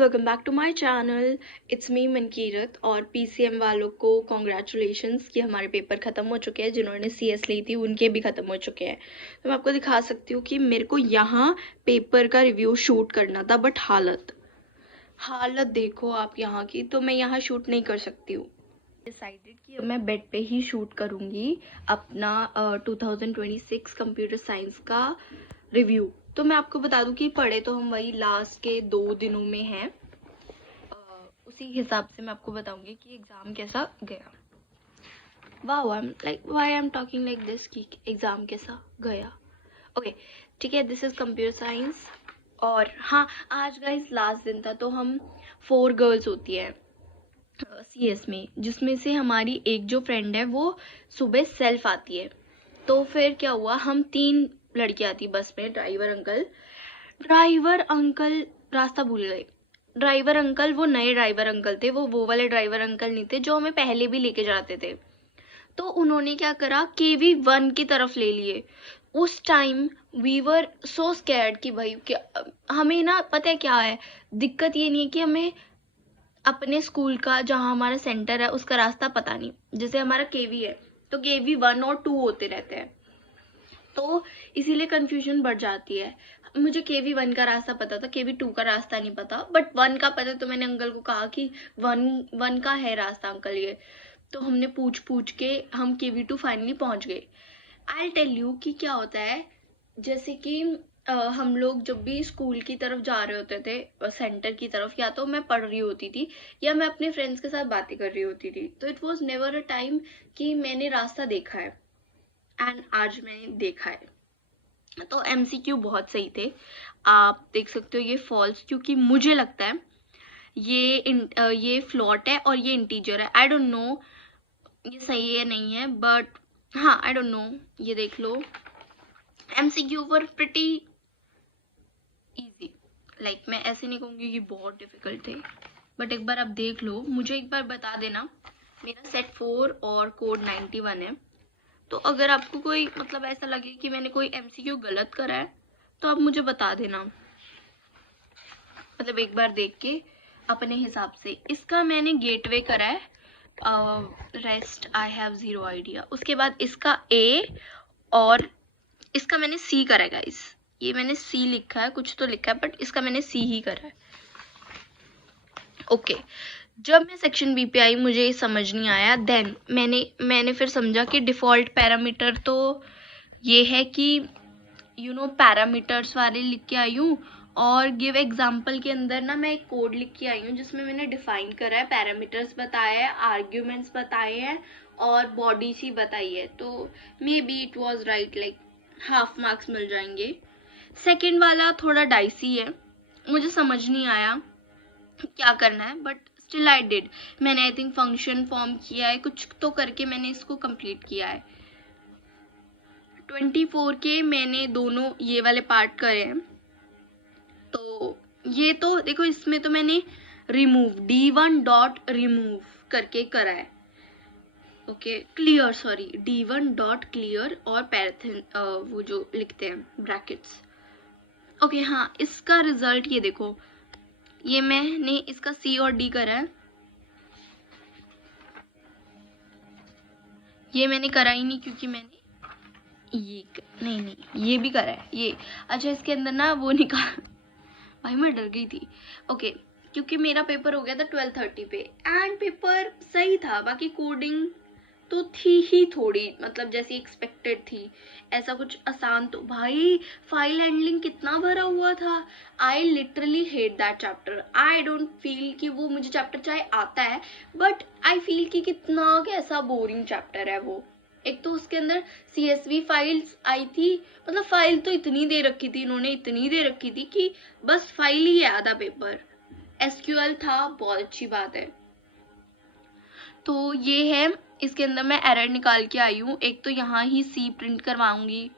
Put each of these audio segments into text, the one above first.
Welcome back to my channel. It's me Mankirat. और PCM वालों को कॉन्ग्रेचुलेशंस कि हमारे पेपर ख़त्म हो चुके हैं। जिन्होंने सीएस ली थी उनके भी ख़त्म हो चुके हैं। तो मैं आपको दिखा सकती हूँ कि मेरे को यहाँ पेपर का रिव्यू शूट करना था, बट हालत देखो आप यहाँ की, तो मैं यहाँ शूट नहीं कर सकती हूँ। डिसाइडेड कि अब मैं बेड पे ही शूट करूँगी अपना 2026 कंप्यूटर साइंस का रिव्यू। तो मैं आपको बता दूं कि पढ़े तो हम वही लास्ट के 2 दिनों में हैं। उसी हिसाब से मैं आपको बताऊंगी कि एग्ज़ाम कैसा गया। वाह, I am talking like this कि एग्ज़ाम कैसा गया। ओके, ठीक है, दिस इज़ कंप्यूटर साइंस। और हाँ, आज गाइस लास्ट दिन था, तो हम 4 गर्ल्स होती है सीएस में, जिसमें से हमारी एक जो फ्रेंड है वो सुबह सेल्फ आती है। तो फिर क्या हुआ, हम 3 लड़कियां थी बस में। ड्राइवर अंकल रास्ता भूल गए। ड्राइवर अंकल वो नए ड्राइवर अंकल थे, वो वाले ड्राइवर अंकल नहीं थे जो हमें पहले भी लेके जाते थे। तो उन्होंने क्या करा, KV1 की तरफ ले लिए। उस time we were so scared कि भाई क्या हमें ना, पता है क्या है दिक्कत, ये नहीं है कि हमें अपने स्कूल का जहाँ हमारा सेंटर है उसका रास्ता पता नहीं। जैसे हमारा KV है तो KV1 और 2 होते रहते हैं, तो इसीलिए कंफ्यूजन बढ़ जाती है। मुझे KV1 का रास्ता पता था, KV2 का रास्ता नहीं पता, बट 1 का पता। तो मैंने अंकल को कहा कि 1 का है रास्ता अंकल ये। तो हमने पूछ पूछ के हम KV2 फाइनली पहुंच गए। आई टेल यू कि क्या होता है, जैसे कि हम लोग जब भी स्कूल की तरफ जा रहे होते थे, सेंटर की तरफ, या तो मैं पढ़ रही होती थी या मैं अपने फ्रेंड्स के साथ बातें कर रही होती थी। तो it was never a time कि मैंने रास्ता देखा है, एंड आज मैंने देखा है। तो MCQ बहुत सही थे, आप देख सकते हो। ये फॉल्स, क्योंकि मुझे लगता है ये फ्लॉट है और ये इंटीजर है। आई डोंट नो ये सही है नहीं है, बट हाँ, आई डोंट नो। ये देख लो, MCQ were pretty easy. Like मैं ऐसे नहीं कहूँगी कि बहुत डिफिकल्ट थे, बट एक बार आप देख लो, मुझे एक बार बता देना। मेरा सेट 4 और कोड 91 है। तो अगर आपको कोई मतलब ऐसा लगे कि मैंने कोई MCQ गलत करा है तो आप मुझे बता देना, मतलब एक बार देख के अपने हिसाब से। इसका मैंने गेटवे करा है, rest I have zero idea. उसके बाद इसका A, और इसका मैंने C करा है गाइस। ये मैंने C लिखा है, कुछ तो लिखा है, बट इसका मैंने C ही करा है। ओके, जब मैं सेक्शन B पे आई मुझे ये समझ नहीं आया। देन मैंने फिर समझा कि डिफ़ॉल्ट पैरामीटर तो ये है कि पैरामीटर्स वाले लिख के आई हूँ। और गिव एग्जाम्पल के अंदर ना मैं एक कोड लिख के आई हूँ जिसमें मैंने डिफाइन करा है, पैरामीटर्स बताया है, आर्ग्यूमेंट्स बताए हैं और बॉडी सी बताई है। तो maybe it was right, like half marks मिल जाएंगे। सेकेंड वाला थोड़ा डाइसी है, मुझे समझ नहीं आया क्या करना है, बट स्टिल आई डिड। मैंने आई थिंक फंक्शन फॉर्म किया है, कुछ तो करके मैंने इसको कंप्लीट किया है। 24 के मैंने दोनों ये वाले पार्ट करे हैं। तो ये तो देखो, इसमें तो मैंने रिमूव D1 डॉट रिमूव करके करा है। Okay, clear, sorry, D1 dot clear और पैराथिन वो जो लिखते हैं ब्रैकेट्स। ओके, हाँ, इसका रिजल्ट ये देखो, ये मैंने इसका C और D करा है। ये मैंने करा ही नहीं क्योंकि मैंने नहीं ये भी करा है ये। अच्छा, इसके अंदर ना वो निकाल भाई मैं डर गई थी। ओके, क्योंकि मेरा पेपर हो गया था 12:30 पे, एंड पेपर सही था। बाकी कोडिंग तो थी ही थोड़ी, मतलब जैसी एक्सपेक्टेड थी, ऐसा कुछ आसान तो भाई फाइल हैंडलिंग कितना भरा हुआ था। I literally hate that chapter. I don't feel कि वो मुझे चैप्टर चाहे आता है, बट आई फील कि कितना कैसा बोरिंग चैप्टर है वो। एक तो उसके अंदर CSV फाइल्स आई थी, मतलब फाइल तो इतनी दे रखी थी इन्होंने, इतनी दे रखी थी कि बस फाइल ही है आधा पेपर। SQL था, बहुत अच्छी बात है। तो ये है, इसके अंदर मैं एरर निकाल के आई हूँ। एक तो यहाँ ही C प्रिंट करवाऊंगी,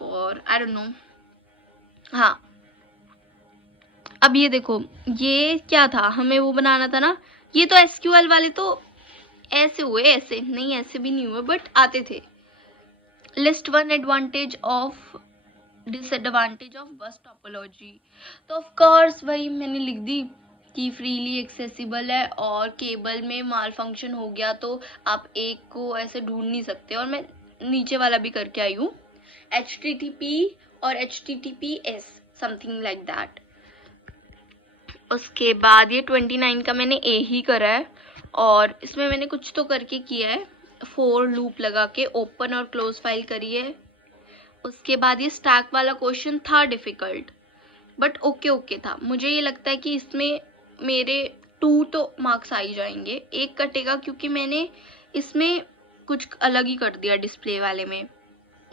और आई डोंट नो। हाँ, अब ये देखो, ये क्या था, हमें वो बनाना था ना। ये तो SQL वाले तो ऐसे हुए, ऐसे नहीं, ऐसे भी नहीं हुए, बट आते थे। List 1 advantage of disadvantage of बस टोपोलॉजी। तो ऑफ कोर्स भाई मैंने लिख दी कि फ्रीली एक्सेसिबल है और केबल में माल फंक्शन हो गया तो आप एक को ऐसे ढूंढ नहीं सकते। और मैं नीचे वाला भी करके आई हूँ, HTTP और HTTPS समथिंग लाइक दैट। उसके बाद ये 29 का मैंने ए ही करा है और इसमें मैंने कुछ तो करके किया है, फोर लूप लगा के ओपन और क्लोज फाइल करी है। उसके बाद ये स्टैक वाला क्वेश्चन था डिफिकल्ट बट ओके था। मुझे ये लगता है कि इसमें मेरे 2 तो मार्क्स आ ही जाएंगे, एक कटेगा क्योंकि मैंने इसमें कुछ अलग ही कर दिया डिस्प्ले वाले में।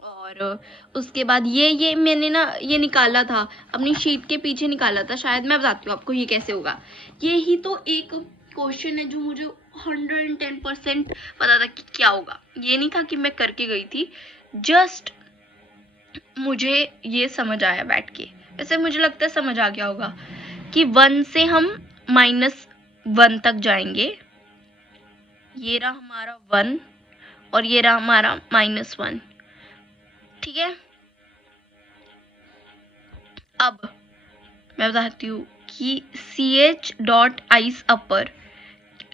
और उसके बाद ये मैंने ना ये निकाला था अपनी शीट के पीछे निकाला था, शायद मैं बताती हूँ आपको ये कैसे होगा। ये ही तो एक क्वेश्चन है जो मुझे 110% पता था कि क्या होगा। ये नहीं था कि मैं करके गई थी, जस्ट मुझे ये समझ आया बैठ के। वैसे मुझे लगता है समझ आ गया होगा कि 1 से हम -1 तक जाएंगे। ये रहा हमारा 1 और ये रहा हमारा -1, ठीक है। अब मैं बताती हूँ कि ch.ice_upper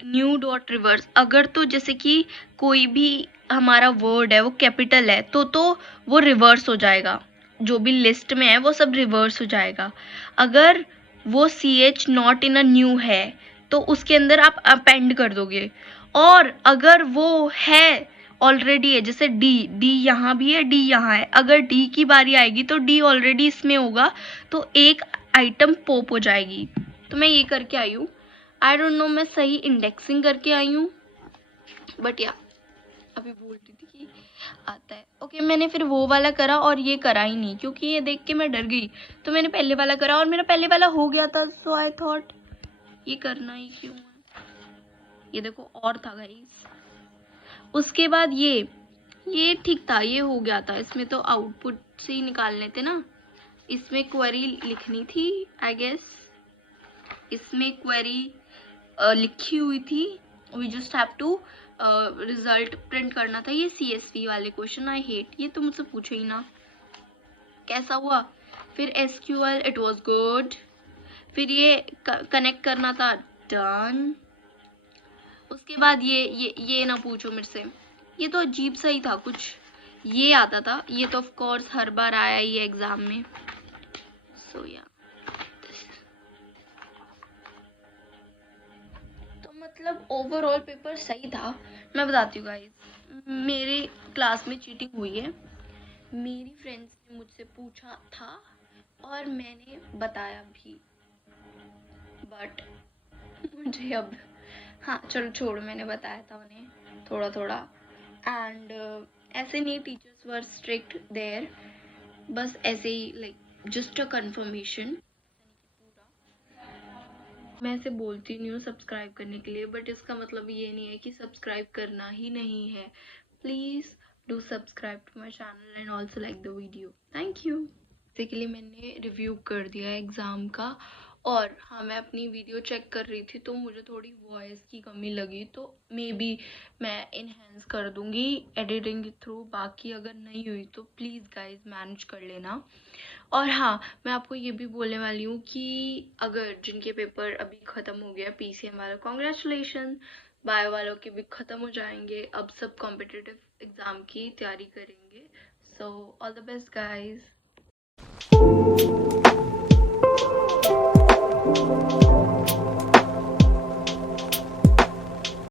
new.reverse, अगर तो जैसे कि कोई भी हमारा वर्ड है वो कैपिटल है तो वो रिवर्स हो जाएगा, जो भी लिस्ट में है वो सब रिवर्स हो जाएगा। अगर वो ch not in a new है तो उसके अंदर आप अपेंड कर दोगे। और अगर वो है ऑलरेडी है, जैसे डी यहाँ भी है, डी यहाँ है, अगर डी की बारी आएगी तो डी ऑलरेडी इसमें होगा तो एक आइटम पॉप हो जाएगी। तो मैं ये करके आई हूँ। आई डोंट नो मैं सही इंडेक्सिंग करके आई हूँ बट या अभी बोल रही थी कि आता है। ओके, मैंने फिर वो वाला करा और ये करा ही नहीं क्योंकि ये देख के मैं डर गई, तो मैंने पहले वाला करा और मेरा पहले वाला हो गया था। सो आई थॉट ये करना ही क्यों है। ये देखो और था गाइस। उसके बाद ये ठीक था, ये हो गया था। इसमें तो आउटपुट से ही निकालने थे ना, इसमें क्वेरी लिखनी थी आई गेस, इसमें क्वेरी लिखी हुई थी, we just have to result print करना था। ये CSV वाले क्वेश्चन आई हेट, ये तो मुझसे पूछो ही ना कैसा हुआ। फिर SQL इट वाज गुड, फिर ये कनेक्ट करना था, डन। उसके बाद ये ना पूछो मेरे से, ये तो अजीब सा ही था कुछ, ये आता था। ये तो ऑफ कोर्स हर बार आया ही है एग्जाम में। सो या तो मतलब ओवरऑल पेपर सही था। मैं बताती हूँ गाइस, मेरे क्लास में चीटिंग हुई है। मेरी फ्रेंड्स ने मुझसे पूछा था और मैंने बताया भी, बट मुझे अब हाँ चलो छोड़, मैंने बताया था उन्हें थोड़ा थोड़ा। एंड ऐसे नहीं, टीचर्स वर स्ट्रिक्ट देयर, बस ऐसे ही लाइक जस्ट अ कंफर्मेशन। मैं ऐसे बोलती नहीं हूँ सब्सक्राइब करने के लिए, बट इसका मतलब ये नहीं है कि सब्सक्राइब करना ही नहीं है। Please do subscribe to my channel and also like the video. Thank you. Basically मैंने रिव्यू कर दिया एग्ज़ाम का, और हाँ मैं अपनी वीडियो चेक कर रही थी तो मुझे थोड़ी वॉइस की कमी लगी, तो मे बी मैं इन्हेंस कर दूँगी एडिटिंग के थ्रू। बाकी अगर नहीं हुई तो प्लीज़ गाइज मैनेज कर लेना। और हाँ मैं आपको ये भी बोलने वाली हूँ कि अगर जिनके पेपर अभी ख़त्म हो गया PCM वाला, कॉन्ग्रेचुलेशन। बायो वालों के भी ख़त्म हो जाएंगे, अब सब कॉम्पिटिटिव एग्ज़ाम की तैयारी करेंगे। So all the best guys.